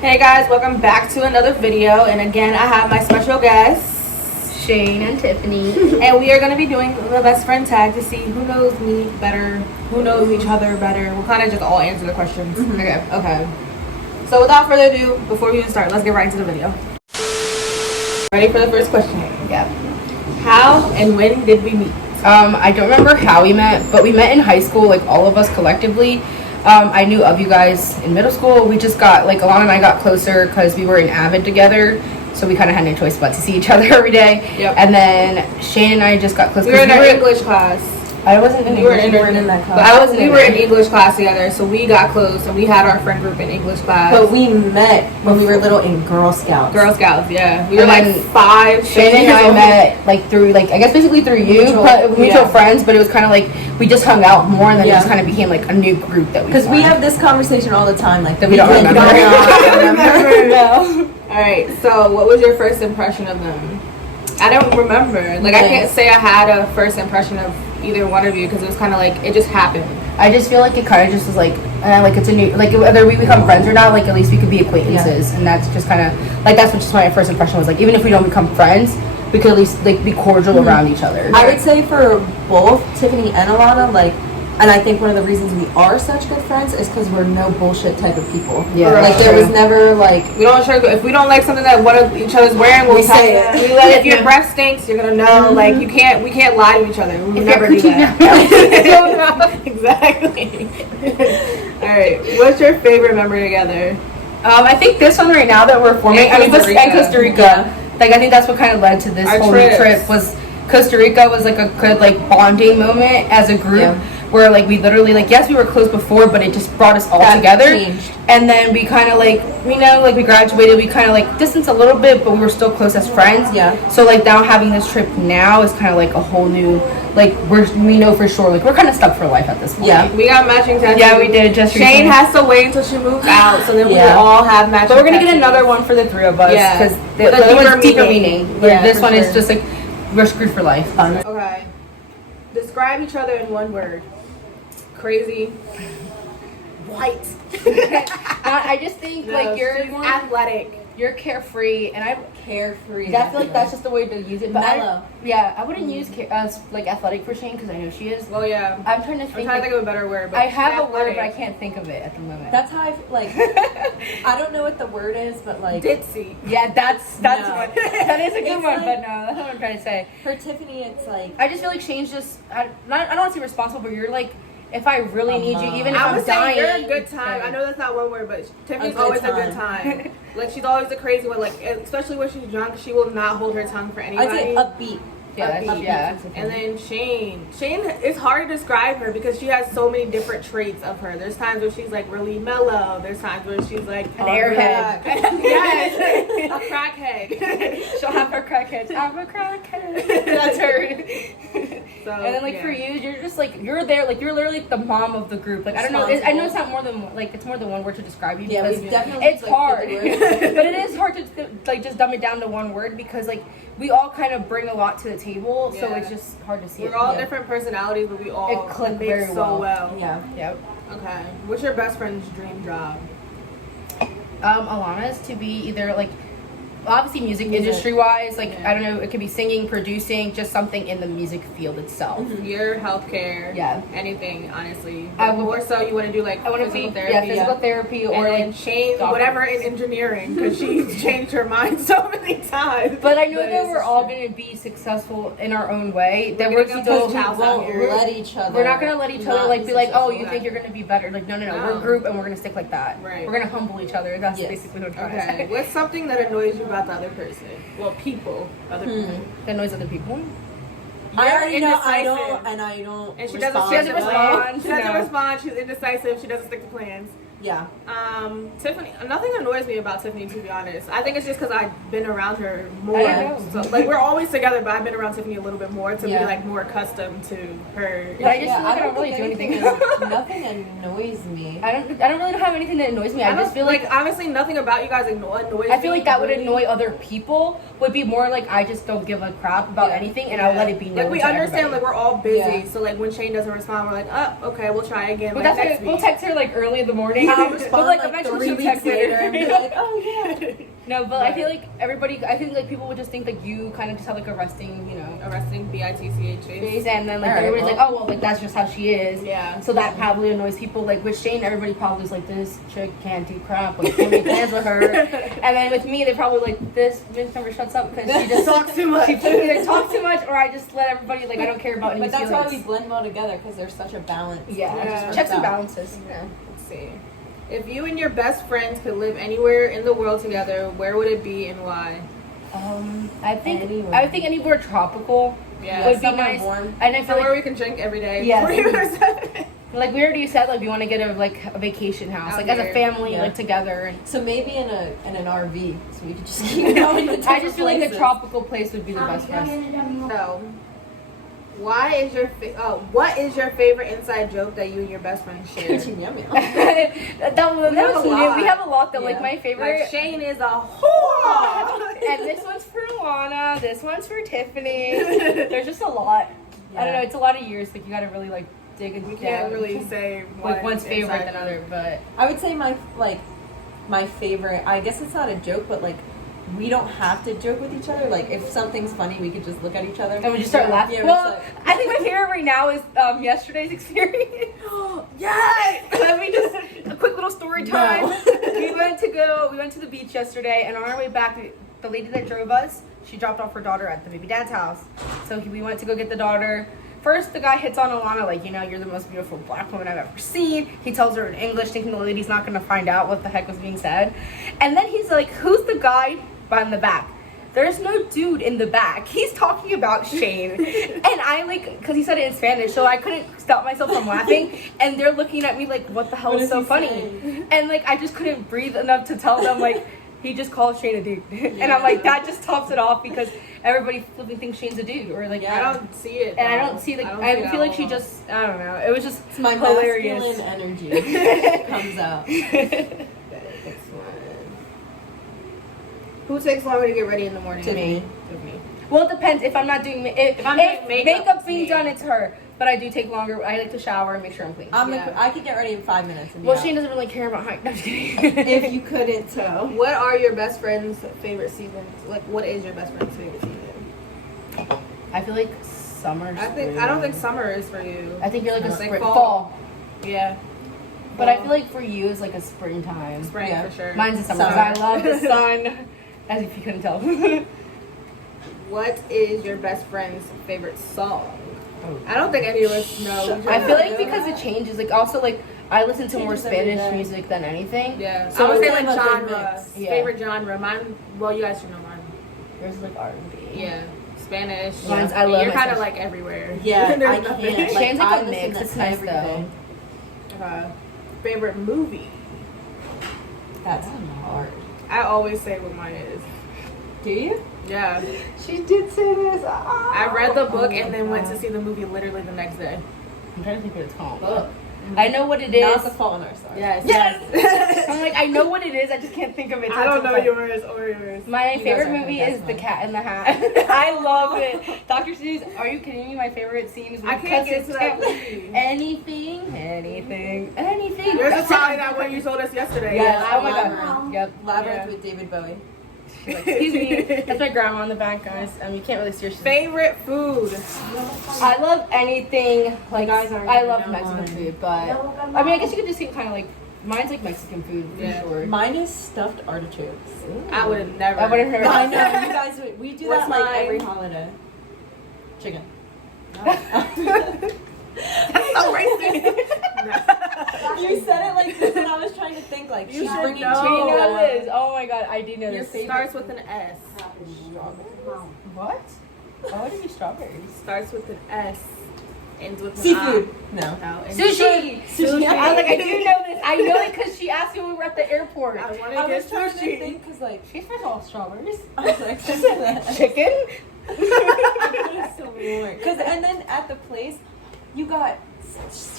Hey guys, welcome back to another video, and again I have my special guests Shane and Tiffany, and we are going to be doing the best friend tag to see who knows me better, who knows each other better. We'll kind of just all answer the questions. Okay. So without further ado, before we even start, let's get right into the video. Ready for the first question? Yeah. How and when did we meet? I don't remember how we met, but we met in high school, like all of us collectively. I knew of you guys in middle school. We just got, like, Alana and I got closer because we were in Avid together, so we kind of had no choice but to see each other every day. Yep. And then Shane and I just got close. We were in our English class. I wasn't in English. We weren't in that class. We were in English class together, so we got close, and we had our friend group in English class. But we met when we were little in Girl Scouts. Girl Scouts, yeah. We were And like 5. Shane and I met like through, like, I guess basically through you, mutual friends, but it was kind of like we just hung out more, and then it just kind of became like a new group that we. Because we have this conversation all the time, like that we don't remember. No. All right. So, what was your first impression of them? I don't remember. Like, I can't say I had a first impression of either one of you because it was kind of like it just happened. I just feel like it kind of just was like, like it's a new, like whether we become friends or not, like at least we could be acquaintances, and that's just kind of like that's what just my first impression was. Like, even if we don't become friends, we could at least like be cordial around each other. I would say for both Tiffany and Alana, like, and I think one of the reasons we are such good friends is because we're no bullshit type of people. Yeah, like there was never like we don't if we don't like something that one of each other's wearing, we'll say it. We let if your breath stinks, you're gonna know. Like we can't lie to each other. We would never do that. Exactly. All right. What's your favorite memory together? I think this one right now that we're forming. And Costa Rica. Yeah. Like I think that's what kind of led to this whole new trip. Was Costa Rica was like a good like bonding moment as a group. Yeah. Where like we literally like yes we were close before, but it just brought us all together. Changed. And then we kind of like we graduated, we kind of like distanced a little bit, but we were still close as friends. Yeah. So like now having this trip now is kind of like a whole new like we know for sure like we're kind of stuck for life at this point. Yeah. We got matching tattoos. Yeah, we did just. Shane has to wait until she moves out, so then we will all have matching. But we're gonna get another one for the three of us because the other one's deeper meaning. Yeah, this one is just like we're screwed for life. Okay. Describe each other in one word. Crazy. White. I just think like you're athletic. You're carefree, and I'm carefree. I feel like that's just the way to use it. But mellow. I wouldn't use like athletic for Shane because I know she is. Well, yeah. I'm trying to think of a better word. But I have a word, but I can't think of it at the moment. That's how I feel, like. I don't know what the word is, but like ditzy. Yeah, that's no. one. That is a good one, but no, that's what I'm trying to say. For Tiffany, it's like I just feel like Shane's just I don't want to say responsible, but you're like. If I really need you, even if I'm dying, you're a good time. I know that's not one word, but Tiffany's always a good time. Like she's always the crazy one. Like especially when she's drunk, she will not hold her tongue for anybody. I say upbeat. Yeah. And then Shane, it's hard to describe her because she has so many different traits of her. There's times where she's like really mellow. There's times where she's like an airhead. Yes, a crackhead. She'll have her crackhead. I'm a crackhead. That's her. So, and then for you, you're just like you're there, like you're literally the mom of the group. Like I don't know, I know it's not more than like it's more than one word to describe you. Yeah, because definitely. It's hard, but it is hard to like just dumb it down to one word because like we all kind of bring a lot to the table, so it's just hard to see. We're all different personalities, but we all click very well. Yeah. Yep. Okay. What's your best friend's dream job? Alana's to be either like obviously music industry wise, like I don't know, it could be singing, producing, just something in the music field itself. Your healthcare, anything, honestly. I would more so you want to do like I want to physical be therapy, physical therapy or and like change whatever in engineering because she's changed her mind so many times. But I know that we're all going to be successful in our own way. That we're still won't let each other. We're not going to let each other like be like, oh, you think you're going to be better? Like no, we're a group and we're going to stick like that. Right. We're going to humble each other. That's basically what I'm trying to say. What's something that annoys you about the other person? Well, people, other people. That annoys other people. I already know. I don't. And she respond doesn't respond. She doesn't respond. She's indecisive. She doesn't stick to plans. Yeah. Tiffany. Nothing annoys me about Tiffany, to be honest. I think it's just because I've been around her more. So, like we're always together, but I've been around Tiffany a little bit more to be like more accustomed to her. But I just feel like I don't really do anything. Nothing annoys me. I don't really have anything that annoys me. I just feel like honestly nothing about you guys annoys me. I feel like that would annoy other people. Would be more like I just don't give a crap about anything and I'll let it be known. Like we understand, like we're all busy, so like when Shane doesn't respond, we're like, oh, okay, we'll try again. We'll text her like early in the morning. I'll respond But, like, like eventually 3 she'll weeks text me. later and be like, oh yeah. No, but I feel like I think like people would just think like you kind of just have like a resting, A resting bitch face, and then like Alright, everybody's well. like, oh well, like that's just how she is. Yeah. So that probably annoys people. Like with Shane, everybody probably is like, this chick can't do crap. Like can't make plans with her. And then with me, they probably like, this bitch never shuts up because she just talks too much. She either talks too much or I just let everybody like I don't care about any But that's feelings. why we blend well together because there's such a balance. Yeah, It just works checks and out. balances. Yeah. Let's see. If you and your best friends could live anywhere in the world together, where would it be and why? I think Anywhere. anywhere tropical Yeah, would be somewhere nice. warm. And I feel Somewhere like we can drink every day. Yes. 24/7. like we already said, like we want to get a vacation house, Out like as a here. family, Yeah. like together. And So maybe in an RV, so we could just keep going. To I just feel like the places. tropical place would be the best for us. So, what is your favorite inside joke that you and your best friend share? Yum, yum. that have was a new. lot. We have a lot though. Like Yeah. my favorite. Like Shane is a whore. And this one's for Alana. This one's for Tiffany. There's just a lot. I don't know. It's a lot of years. Like you gotta really like dig and We can't really say like one's favorite inside than joke. other, but I would say my favorite. I guess it's not a joke, but like we don't have to joke with each other. Like if something's funny, we could just look at each other and we just start laughing. Yeah, Well, it's I think my favorite right now is yesterday's experience. Yes. Let me just a quick little story time. We went to the beach yesterday, and on our way back, the lady that drove us, she dropped off her daughter at the baby dad's house. So we went to go get the daughter. First, the guy hits on Alana, like, you're the most beautiful black woman I've ever seen. He tells her in English, thinking the lady's not going to find out what the heck was being said. And then he's like, who's the guy in the back? There's no dude in the back. He's talking about Shane. And I, because he said it in Spanish, so I couldn't stop myself from laughing. And they're looking at me like, what the hell is so funny? saying? And, I just couldn't breathe enough to tell them, he just called Shane a dude. And I'm like, that just tops it off because everybody flipping thinks Shane's a dude. Or, I don't see it. and I though. don't see, I I feel like she just, I don't know. It was just It's my hilarious. masculine energy comes out. Who takes longer to get ready in the morning? Tiffany. Tiffany. Well, it depends. If I'm not doing if I'm doing makeup, makeup's it's being me. done, it's her. But I do take longer. I like to shower and make sure I'm clean. Yeah. I could get ready in 5 minutes. And be Well, out. Shane doesn't really care about height. No, I'm just kidding. If you couldn't tell. What are your best friend's favorite seasons? What is your best friend's favorite season? I feel like summer's I don't think summer is for you. I think you're like a Like spring, fall. fall. Yeah, But I feel like for you it's like a springtime. spring Yeah. for sure. Mine's a summer. 'Cause I love the sun. As if you couldn't tell. What is your best friend's favorite song? I don't think any of us know. I feel like because it changes. Also I listen to more Changes every Spanish day. music than anything. Yeah, So I would say it's like kind of a good genre. mix. Yeah. Favorite genre. Mine. Well, you guys should know mine. Yours is like R&B. Yeah, Spanish. Mine's I love You're kind of myself. like everywhere. Yeah, There's I nothing. can't. Shane's like I a listen mix. to It's nice every though. day. Favorite movie. That's hard. I always say what mine is. Do you? Yeah, She did say this. I read the book and then went to see the movie literally the next day. I'm trying to think what it's called. I know what it Not is. the Fault in Our Stars. Yes. I'm like, I know what it is. I just can't think of it. I don't know yours or yours. My You guys favorite are movie gonna is guess The mine. Cat in the Hat. I love it. Dr. Seuss, are you kidding me? My favorite scene is when I can't get Cousin to that Tim- movie. Anything. Yours is probably that one you told us yesterday. Yeah. Oh my Labyrinth. god. Yep. Labyrinth Yeah. with David Bowie. Excuse me. That's my grandma in the back, guys. You can't really see her. Favorite food. I love anything. Like guys aren't I gonna love know Mexican mine. food, but I mean, I guess you could just say kind of like mine's like Mexican food for Yeah. sure. Mine is stuffed artichokes. I would have never. I would have never. I know, you guys, we do What's that like mine? every holiday. Chicken. So racist. You said it like this, and I was trying to think like You she's should bringing know. Do you know chicken. this? Oh my god, I do know It this. starts with an S. What? Why would it be strawberries? Starts with an S. Ends with an Seafood. I. No. No, and Sushi. Sushi. I was like, I do know this. I know it because she asked me when we were at the airport. I want I to was get trying to sushi. think because like She's first of all strawberries. I was like that. Chicken. Because and then at the place, you got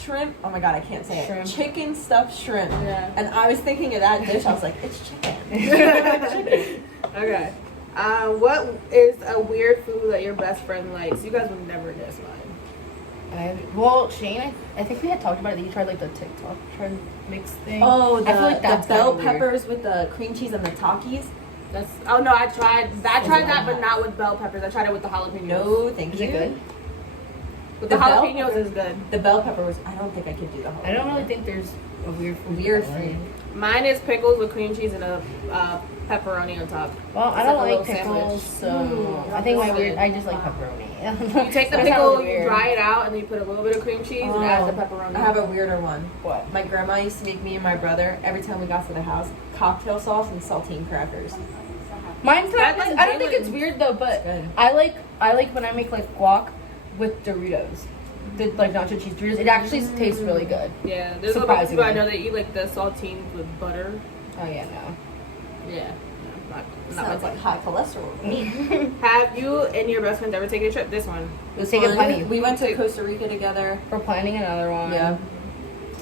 shrimp. Oh my god, I can't say Shrimp. it. Chicken stuffed shrimp. Yeah. And I was thinking of that dish. I was like, it's chicken. Chicken. Okay. What is a weird food that your best friend likes? You guys would never guess mine. Shane, I think we had talked about it. That you tried like the TikTok trend mix thing. Oh, I feel like that's the bell kinda weird. peppers with the cream cheese and the Takis. Oh no, I tried that, but not with bell peppers. I tried it with the jalapenos. No, thank Is you. it good? With the bell jalapenos pepper- is good. The bell pepper was. I don't think I could do the jalapeno. I don't really think there's a weird thing. Mine is pickles with cream cheese and a pepperoni on top. Well, I It's don't like a like little pickles, sandwich. so I think my weird. I just like pepperoni. You take the That's not pickle, really you weird. dry it out, and then you put a little bit of cream cheese and add the pepperoni. I have a weirder one. What? My grandma used to make me and my brother every time we got to the house cocktail sauce and saltine crackers. Mine's not. That's like I don't think it's Jalen's. weird though, but Good. I like when I make like guac with Doritos, the like nacho cheese Doritos. It actually tastes really good. Yeah, there's a lot of people Surprisingly. I know that eat like the saltines with butter. Oh yeah, no. Yeah. Sounds like high cholesterol to me. Have you and your best friends ever taken a trip? This one. Let's take it funny. We went to Costa Rica together. We're planning another one. Yeah.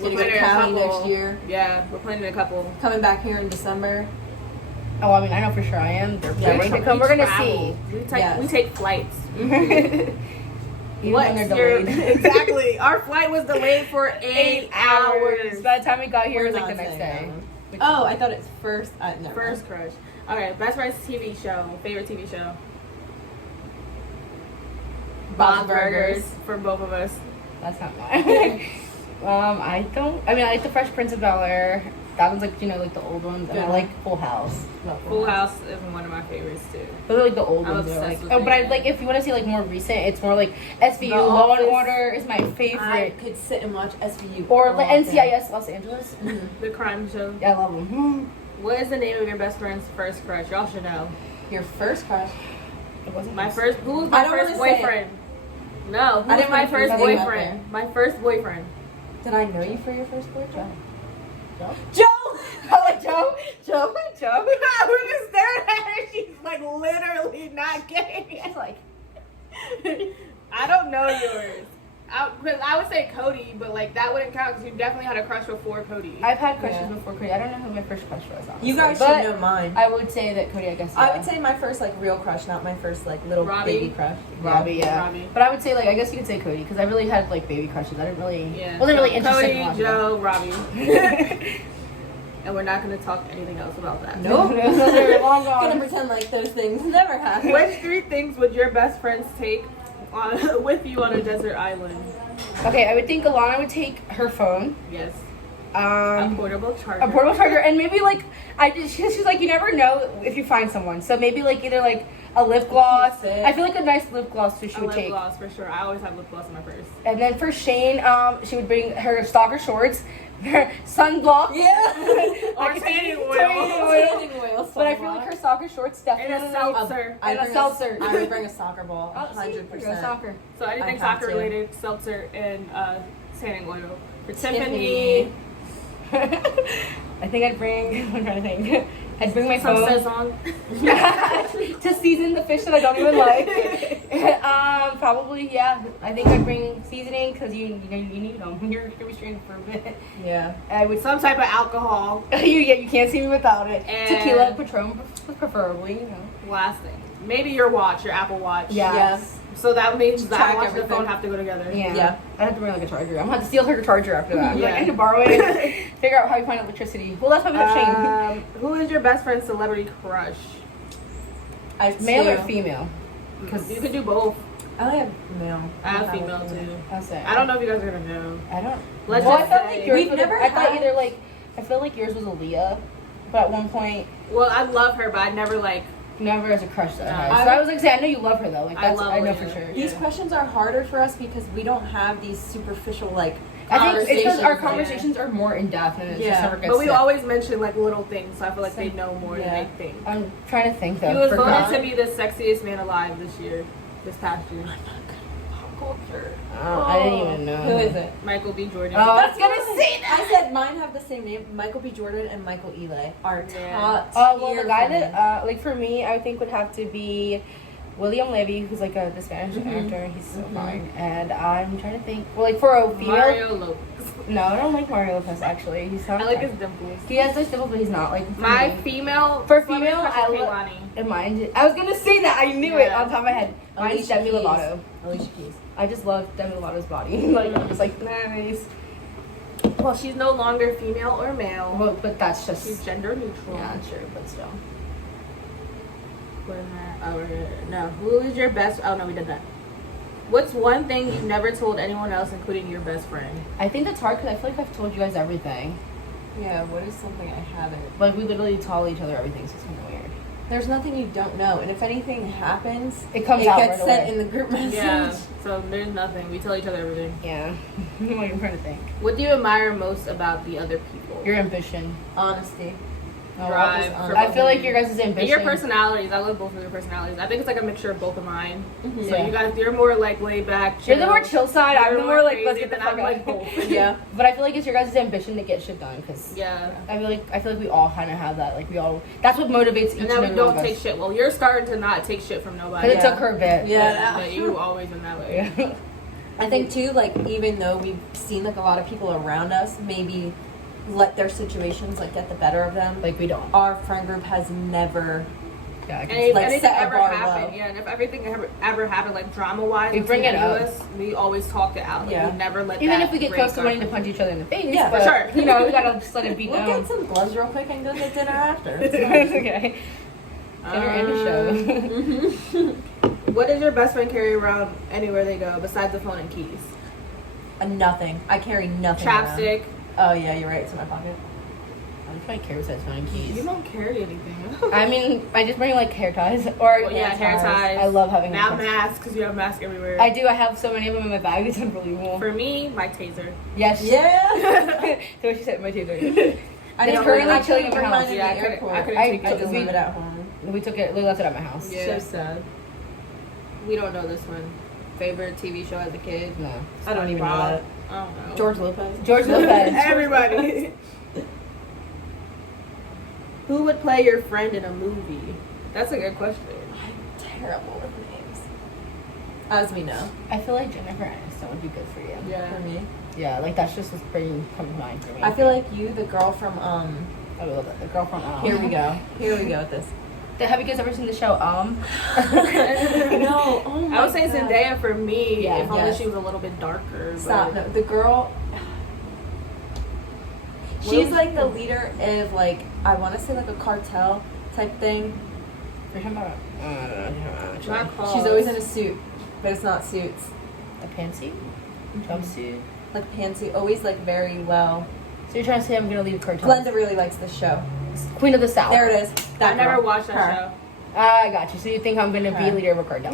We're Gonna go to planning a Cali couple. next year. Yeah, we're planning a couple. Coming back here in December. Oh, I mean, I know for sure I am. They're Yeah, planning to come. We're gonna travel. see. Yes. We take flights. Even when they're delayed. Exactly. Our flight was delayed for 8 hours. By the time we got here, it was We're like the not next saying day. that. Oh, I thought it's first. No. First crush. Okay, best friend's TV show. Favorite TV show. Bob's Burgers. for both of us. That's not mine. I don't. I mean, I like the Fresh Prince of Bel-Air. That one's like like the old ones, and I Yeah. like Full House. Full House is one of my favorites too. Those are like the old I'm ones. They're obsessed like, with but I it. like if you want to see like more recent, it's more like SVU, The Law and Office. Order is my I favorite, could sit and watch SVU. or all like day. NCIS Los Angeles. The crime show. Yeah, I love them. What is the name of your best friend's first crush? Y'all should know. Your first crush. It wasn't My his. first. Who was I my don't first wanna say it. boyfriend? No, who I was didn't my wanna first put it out boyfriend? My first boyfriend. Did I know you for your first boyfriend? Joe? Joe! Oh, like Joe? Joe? We're just staring at her. She's like literally not getting it. She's like, I don't know yours. I would say Cody, but like that wouldn't count because you definitely had a crush before Cody. I've had crushes Yeah. before Cody. I don't know who my first crush was. Honestly. You guys But should know mine. I would say that Cody, I guess. I yeah. would say my first like real crush, not my first like little Robbie? baby crush. Robbie, yeah. Robbie. But I would say, like, I guess you could say Cody, because I really had, like, baby crushes. I didn't really, Yeah. wasn't really interested in Cody, a lot of Joe, Robbie. them. And we're not going to talk anything else about that. Nope. Those are long Gonna gone. pretend like those things never happened. Which 3 things would your best friends take on, with you on a desert island? Okay, I would think Alana would take her phone. Yes. A A portable charger. portable charger, and maybe, like, she's like, you never know if you find someone. So maybe, like, either, like, a lip gloss. Sick. I feel like a nice lip gloss, too, she A would lip take. gloss for sure. I always have lip gloss in my purse. And then for Shane, she would bring her stalker shorts, her sunblock. Yeah. Or tanning oil. Tanning oil. But I feel like her soccer shorts And definitely. a seltzer. And a seltzer. I would bring a soccer ball. Oh, see, 100%. soccer. So anything I have soccer to. related, seltzer, and tanning oil. For Tiffany. Tiffany. I think I'd bring. I'm trying to think. I'd bring my Some phone Saison. to season the fish that I don't even like. Probably yeah. I think I'd bring seasoning because you need them. You're gonna be stranded for a bit. Yeah. I would. Some type of alcohol. You can't see me without it. And- Tequila, Patron, preferably. You know. Last thing. Maybe your watch, your Apple Watch. Yeah. Yes. So that means the Track Apple Watch and the everything. phone have to go together. Yeah. Yeah. I have to bring like a charger. I'm gonna have to steal her charger after that. I'm like, Yeah. I need to borrow it. Figure out how you find electricity. Well, that's why we have Shane. Who is your best friend's celebrity crush? I have Male two. or female? Because you could do both. I only have male. I have don't female a too. I'll say. I don't know if you guys are gonna know. I don't. Let's well, just I felt say- like yours We've was. never I thought had- either like. I feel like yours was Aaliyah, but at one point, Well, I love her, but I never like. never as a crush that I had. No. So I was like, saying, I know you love her though. Like I that's love I know Aaliyah. for sure. These Yeah. questions are harder for us because we don't have these superficial like I think it's because our conversations. conversations are more in depth and it just Yeah. never gets. But we to- always mention like little things, so I feel like they know more Yeah. than they think. I'm trying to think though. He was Forgot. voted to be the sexiest man alive this past year. I didn't even know. Who is it? Michael B. Jordan. Oh, I That's was gonna what say that. I said mine have the same name. Michael B. Jordan and Michael Ealy are Yeah. top Well, the tier guy for me. that, like for me, I think would have to be William Levy, who's like the Spanish Mhm. actor. He's so Mhm. fine. And I'm trying to think. Well, like for a female, Mario Lopez. No, I don't like Mario Lopez actually. He's not. I like his dimples. He has nice dimples, but he's not like. My female. For female, I love. Kehlani. And mine. I was gonna say that. I knew it on top of my head. Mine's Demi Lovato. Alicia Keys. I just love Demi Lovato's body. Like I'm just like nice. Well, she's no longer female or male. Well, but that's just. She's gender neutral. Yeah, true, but still. No. Who is your best? Oh no, we did that. What's one thing you've never told anyone else, including your best friend? I think that's hard because I feel like I've told you guys everything. Yeah, what is something I haven't? Like we literally tell each other everything, so it's kind of weird. There's nothing you don't know, and if anything happens, It comes out gets right sent away. in the group message. Yeah. So there's nothing. We tell each other everything. Yeah. What am I trying to think? What do you admire most about the other people? Your ambition. Honesty. Drive. just I feel like your guys' ambition. And your personalities. I love both of your personalities. I think it's like a mixture of both of mine. Mhm. So Yeah. you guys, you're more like laid back. You're chill. the more chill side. I'm You're the more like crazy, let's get the then fuck I'm out. like both. Yeah. But I feel like it's your guys' ambition to get shit done because Yeah. I feel like we all kind of have that. Like we all. That's what motivates each And then we every don't one of take us. shit. Well, you're starting to not take shit from nobody. Because it took her a bit. Yeah. But you've always been that way. Yeah. I think too, like even though we've seen like a lot of people around us maybe let their situations like get the better of them, Like we don't. our friend group has never. Yeah. I And can if Like, anything set a ever bar happened, low. yeah, and if everything ever happened, like drama-wise, We bring it between up. us, we always talked it out. Like, Yeah. we never let Even that if we get break close to our wanting to friendship. punch each other in the face. Yeah, but, for sure. You know, we gotta just let it be We'll known. get some gloves real quick and go get dinner after. It's It's fine. okay. Dinner and a show. What does your best friend carry around anywhere they go besides the phone and keys? Nothing. I carry nothing. around. Chapstick. Oh yeah, you're right. It's in my pocket. I'm just trying to carry besides phone and keys. You don't carry anything. I mean, I just bring like hair ties or Well, yeah, hair ties. I love having Now hair ties. masks, because you have masks everywhere. I do. I have so many of them in my bag. It's unbelievable. For me, my taser. Yes. Yeah. So what she said, my taser. I It's didn't currently I chilling couldn't in my bring house. mine in Yeah, I the couldn't- airport. I couldn't I take I it. just leave it at home. We took it. We left it at my house. Yeah. So sad. We don't know this one. Favorite TV show as a kid? No. I don't even know that. I don't know. George Lopez. George Lopez. Everybody. Who would play your friend in a movie? That's a good question. I'm terrible with names. As we know. I feel like Jennifer Aniston would be good for you. For me. Yeah, like that's just what's bringing come to mind for me. I feel like you, the girl from I love that. The girl from Here we go. Here we go with this. Have you guys ever seen the show No. Oh my I would say God. Zendaya for me, Yeah, if only yes. she was a little bit darker. Stop. But No, the girl. She's like the leader of like I want to say like a cartel type thing. You're talking about Not called. She's always in a suit, but it's not suits. a pantsuit, jumpsuit. Like pansy, always like very well. So you're trying to say I'm gonna leave cartel? Glenda really likes this show. Queen of the South. There it is. I never girl. watched that Her. I got you. So you think I'm gonna be Her. leader of a cartel?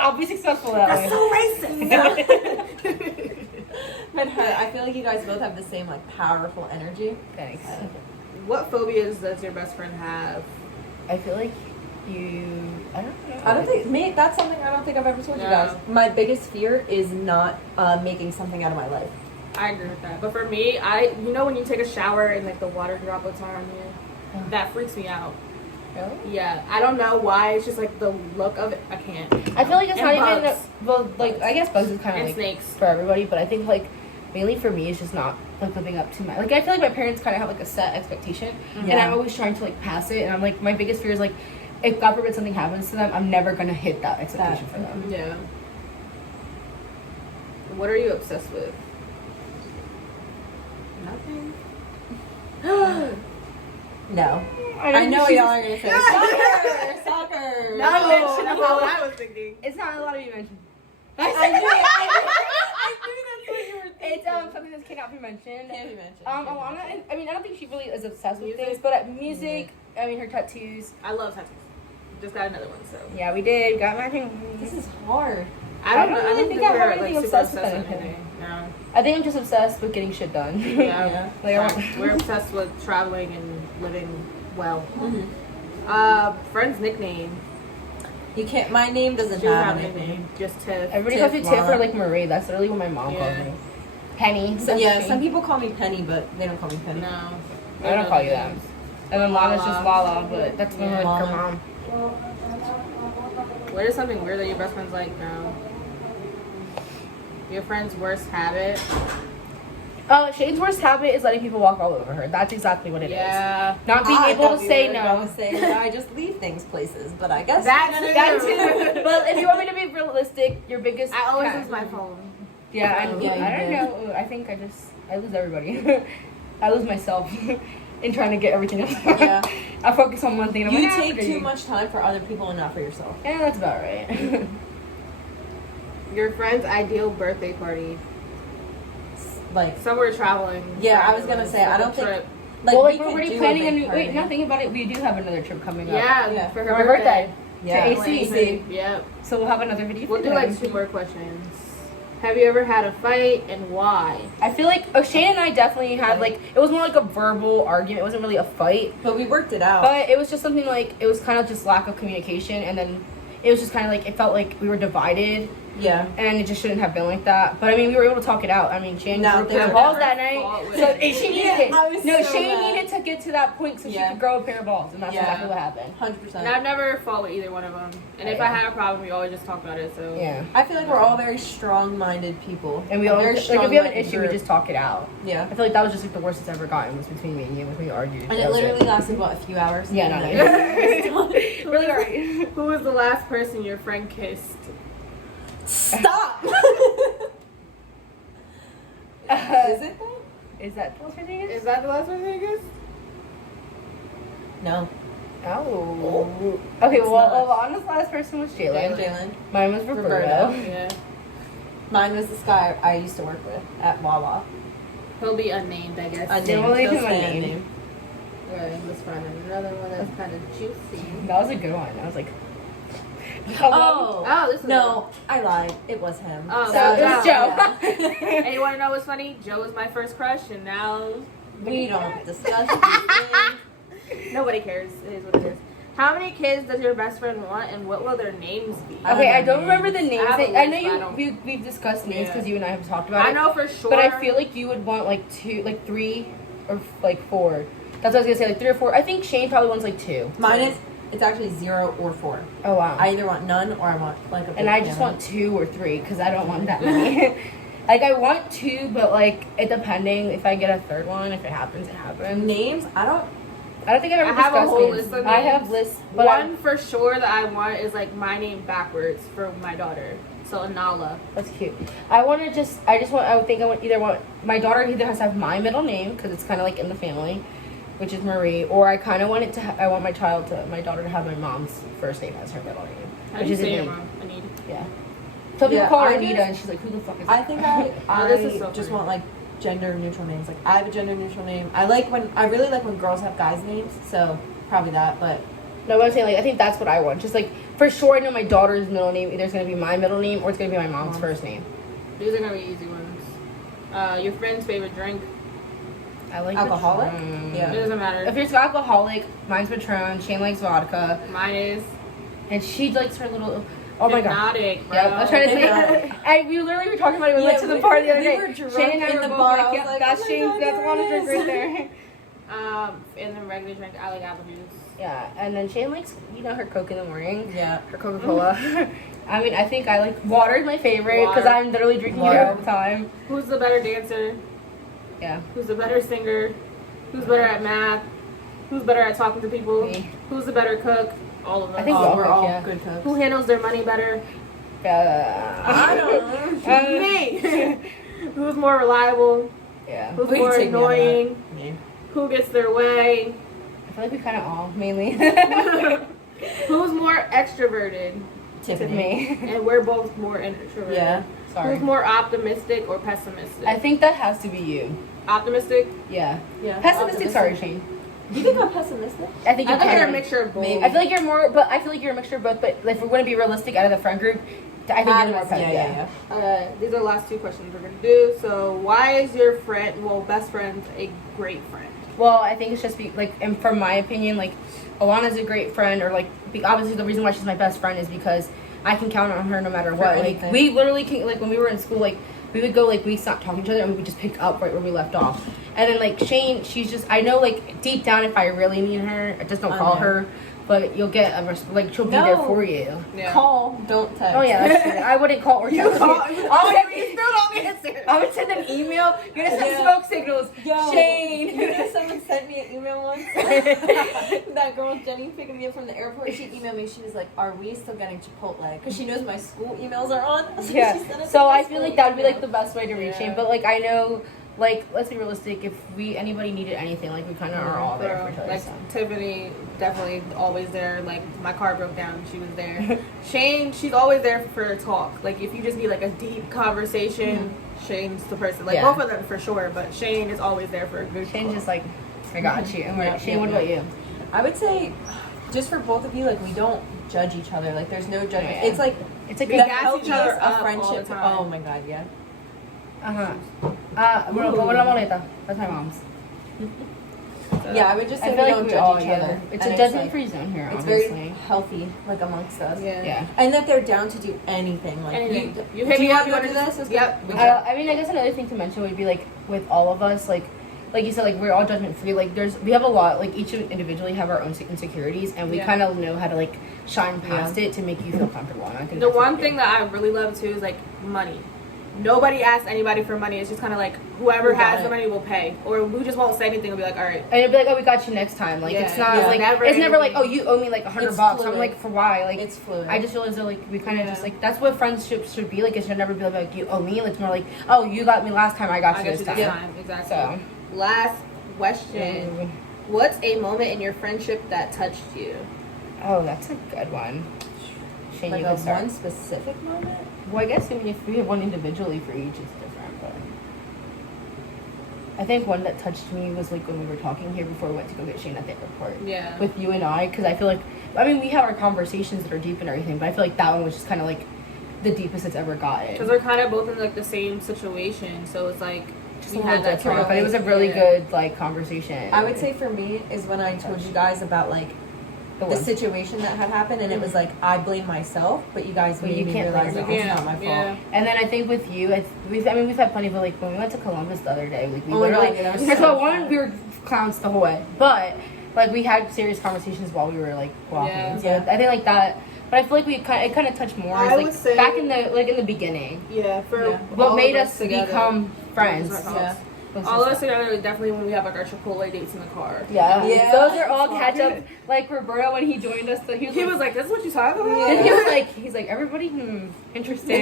I'll be successful that way. racist. But her, I feel like you guys both have the same like powerful energy. Thanks. What phobias does your best friend have? I feel like you. I don't know. I don't think me. That's something I don't think I've ever told you No. guys. My biggest fear is not making something out of my life. I agree with that. But for me, you know when you take a shower and like the water droplets are on you? That freaks me out. Really? Yeah. I don't know why. It's just like the look of it. I can't. I feel like it's And not even. bugs. Well, like I guess bugs is kind of And like snakes. for everybody, but I think like mainly for me it's just not like living up to my like I feel like my parents kind of have like a set expectation, and Yeah. I'm always trying to like pass it, and I'm like my biggest fear is like if God forbid something happens to them, I'm never gonna hit that expectation for them. Yeah. What are you obsessed with? Nothing. No. I I know she's- y'all are gonna say soccer. Soccer. Not No, mention that's about- what I was thinking. It's not a lot of you mentioned. I knew it. I knew that's what you were thinking. It's something that cannot be mentioned. Can't be mentioned. Alana, I mean, I don't think she really is obsessed with Music? things, but music. I mean, her tattoos. I love tattoos. Just got another one, so. Yeah, we did. We got matching. This is hard. I don't know. I really don't think think I have we're anything like super obsessed with obsessed with anything. anything. No. I think I'm just obsessed with getting shit done. Yeah. Like, I want- We're obsessed with traveling and living well. Mm-hmm. Friend's nickname. You can't. My name doesn't She doesn't have have a a nickname. nickname. Just Tiff. Everybody Tiff, calls me Tiff or Lala. like Marie. That's literally what my mom Yeah. calls me. Penny. So, That's yeah, me. some people call me Penny, but they don't call me Penny. No. I don't call you that. And then Lala's just Lala. Lala, but that's when Yeah. we're like her Lala. mom. What is something weird that your best friend's like? No. Your friend's worst habit? Shane's worst habit is letting people walk all over her. That's exactly what it is. Yeah. Not being able to say no. Say that I just leave things places, but I guess That too. But if you want me to be realistic, your biggest. I always lose my phone. Yeah, Yeah, you I don't know. I think I lose everybody. I lose myself in trying to get everything else. Yeah. I focus on one thing. And I'm You like, take too much time for other people and not for yourself. Yeah, that's about right. Your friend's ideal birthday party. Like, Somewhere traveling. yeah, I was gonna say, I don't think. Trip. Well, like we we're could already do planning a big new. party. Wait, nothing about it. We do have another trip coming up. Yeah, For for For my birthday. Yeah. To AC. Yep. So we'll have another video. We'll for do them. like 2 more questions. Have you ever had a fight and why? I feel like Shane and I definitely had like it was more like a verbal argument. It wasn't really a fight, But we worked it out. but it was just something like it was kind of just lack of communication, and then it was just kind of like it felt like we were divided, Yeah. and it just shouldn't have been like that. But I mean, we were able to talk it out. I mean, Shane No, grew a they pair of were balls never that night, fought with so it. she needed Yeah, it. I was No, so Shane mad. needed to get to that point so she Yeah. could grow a pair of balls, and that's Yeah. exactly what happened. 100%. And I've never fought with either one of them. And if I had a problem, we always just talk about it. So Yeah, I feel like we're all very strong-minded people. and we A all very like if we have an strong-minded issue, we group. just talk it out. Yeah. I feel like that was just like the worst it's ever gotten was between me and you when we argued. And That it was literally lasted, what, a few hours? Yeah, no, no. really alright. Who was the last person your friend kissed? Stop! Is it? Is that the last person you Is that the last person you kissed? No. Oh. Okay, It's well, not. Alana's last person was Jalen. Jalen. Mine was Roberto. Roberto. Yeah. Mine was this guy I used to work with at Wawa. He'll be unnamed, I guess. They will leave He'll him stay unnamed. unnamed. Alright, let's find another one that's kind of juicy. That was a good one. I was like, Oh, this is No, I lied. It was him. Oh, so it was Joe. Yeah. And you want to know what's funny? Joe was my first crush, and now We don't discuss these things. nobody cares. It is what it is. How many kids does your best friend want, and what will their names be? Okay, I don't remember the names. I have a I know list, but I don't- we've discussed names Yeah. because you and I have talked about I it. know for sure. But I feel like you would want like 3 or like 4. That's what I was gonna say, like 3 or 4. I think Shane probably wants like 2. Mine is, it's actually 0 or 4. Oh wow. I either want none or I want like a big And I just piano. want 2 or 3 because I don't want that many. Like I want 2, but like it depending if I get a third one, if it happens, it happens. Names? I don't. I don't think I've ever I have a discussed whole names. list of I have names. lists, but One for sure that I want is like my name backwards for my daughter. So Anala. That's cute. I want to just. I would either want my daughter either has to have my middle name because it's kind of like in the family, which is Marie, or I kind of want it to. I want my daughter to have my mom's first name as her middle name, How which do you is say your Anita. mom? Anita. Yeah. Some people Yeah, call her I Anita, just- and she's like, "Who the fuck is?" I that?" think I Oh, this is so just funny. want like gender neutral names. Like I have a gender neutral name. I really like when girls have guys' names. So probably that. But No, but I'm saying like I think that's what I want. Just like for sure, I know my daughter's middle name either is gonna be my middle name or it's gonna be my mom's first name. These are gonna be easy ones. Your friend's favorite drink? I like Alcoholic? Patron. Yeah. It doesn't matter. If you're alcoholic, mine's Patron. Shane likes vodka, Mine is and she likes her little. Oh my god. Hypnotic, bro. Yeah, I was trying to say. Hypnotic. We literally were talking about it. We Yeah, went to the we- party the other we day. were drunk Shane and I in were the both bar. I like, was "Yep, like, that's oh my Shane. God, That's Alana's there drink it right there." And then regular drink, I like apple juice. Yeah, and then Shane likes her Coke in the morning, yeah. her Coca-Cola. I mean, I think I like water is my favorite because Water. I'm literally drinking Water. it all the time. Who's the better dancer? Yeah. Who's the better singer? Who's better at math? Who's better at talking to people? Me. Who's the better cook? All of us. I think Oh, we're cook, all yeah. good cooks. Who handles their money better? I don't know. Me. Who's more reliable? Yeah. Who's We more take me on that. annoying? Me. Who gets their way? I feel like we kind of all mainly. Who's more extroverted? Tiffany. Me. And we're both more introverted. Yeah. Sorry. Who's more optimistic or pessimistic? I think that has to be you. Optimistic? Yeah. Yeah. Pessimistic. Sorry, Shane. You think I'm pessimistic? I think I you're think you're a kind mixture of both. Maybe. I feel like you're more, but I feel like you're a mixture of both. But like, if we're going to be realistic, out of the friend group, I think you're more yeah. These are the last 2 questions we're gonna do. So, why is your best friend, a great friend? Well, I think it's just and from my opinion, like, Alana's a great friend, or like, obviously the reason why she's my best friend is because I can count on her no matter what. Like, anything. we literally can, like, when we were in school, like, we would go, like, we stopped talking to each other and we would just pick up right where we left off. And then, like, Shane, she's just, I know, like, deep down if I really need her, I just don't I call know. her, but you'll get she'll be there No. for you. Yeah. Call, don't text. Oh, yeah, that's true. I wouldn't call or text call- you. Oh, yeah, you still don't I would send an email. You're gonna send smoke signals. Yo, Shane. You know, someone sent me an email once. That girl Jenny picking me up from the airport. She emailed me. She was like, "Are we still getting Chipotle?" Because she knows my school emails are on. So Yeah. she sent it to So my I feel school like that would be like email. the best way to reach Shane. But like I know, like let's be realistic. If anybody needed anything, like we kind of are all there for each other. Like So. Tiffany, definitely always there. Like my car broke down, she was there. Shane, she's always there for a talk. Like if you just need like a deep conversation, Shane's the person. Like both of them for sure, but Shane is always there for a good Shane's talk. just like, I got you. And Shane, what about you? I would say, just for both of you, like we don't judge each other. Like there's no judgment. Yeah. It's like It's like We the gas each other healthiest up of friendship. all the time. Oh my god, yeah. Bueno, como la maleta. That's my mom's. Yeah, I would just say I we feel like don't we judge all, each yeah. other. It's And a like, judgment-free zone here, it's obviously. very healthy, like amongst us. Yeah. And that they're down to do anything. Like Anything. You do hit me you up, want you to go do wanna- this? Let's Yep. go. I mean, I guess another thing to mention would be like with all of us, like you said, like we're all judgment free. Like we have a lot, like each individually have our own insecurities, and we kind of know how to like shine past it to make you feel comfortable. And I think The that's one what thing that I really love too is like money. Nobody asks anybody for money. It's just kind of like whoever We got has the it. money will pay, or we just won't say anything. We'll be like, all right. And it'd be like, oh, we got you next time. Like it's not like it's never like, oh, you owe me like $100. It's I'm fluid. like, for why? Like It's fluid. I just realized that like we kind of just like that's what friendships should be like. It should never be like you owe me. It's more like, oh, you got me last time. I got you this time. Exactly. So Last question. What's a moment in your friendship that touched you? oh, that's a good one. Shane, Like you a can start. one specific moment. Well, I guess I mean if we have one individually for each, it's different. But I think one that touched me was like when we were talking here before we went to go get Shane at the airport. Yeah. With you and I, because I feel like I mean we have our conversations that are deep and everything, but I feel like that one was just kind of like the deepest it's ever gotten. Because we're kind of both in like the same situation, so it's like Just we a little had that different, talk. but it was a really good like conversation. I would say for me is when I told you guys about like the situation that had happened, and it was like I blame myself, but you guys But made you me can't realize blame that it's yourself. not my fault. Yeah. And then I think with you, we've had plenty, but like when we went to Columbus the other day, like we Oh my God, literally, yeah, that was first of so all, one, fun. we were clowns the whole way, but like we had serious conversations while we were like walking. Yeah. So I think like that, but I feel like it kind of touched more I like would say- back in the beginning. Yeah, for What all made of us together. become friends. Yeah. was All of just us together is definitely when we have like our Chipotle dates in the car. Yeah. Yeah. Those are all catch ups. Like Roberto when he joined us, He was like, "This is what you talking about?" and he's like, everybody, interesting.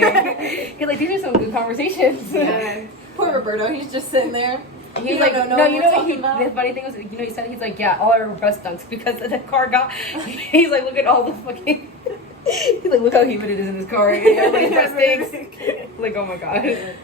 He's like, these are some good conversations. Yeah. Poor Roberto, he's just sitting there. He's You like, don't know no, what you we're know what? talking about? The funny thing was, he said, he's like, yeah, all our breast dunks because the car got. He's like, look at all the fucking. He's like, look how humid it is in this car. Everybody's breast stinks. Like, oh my god.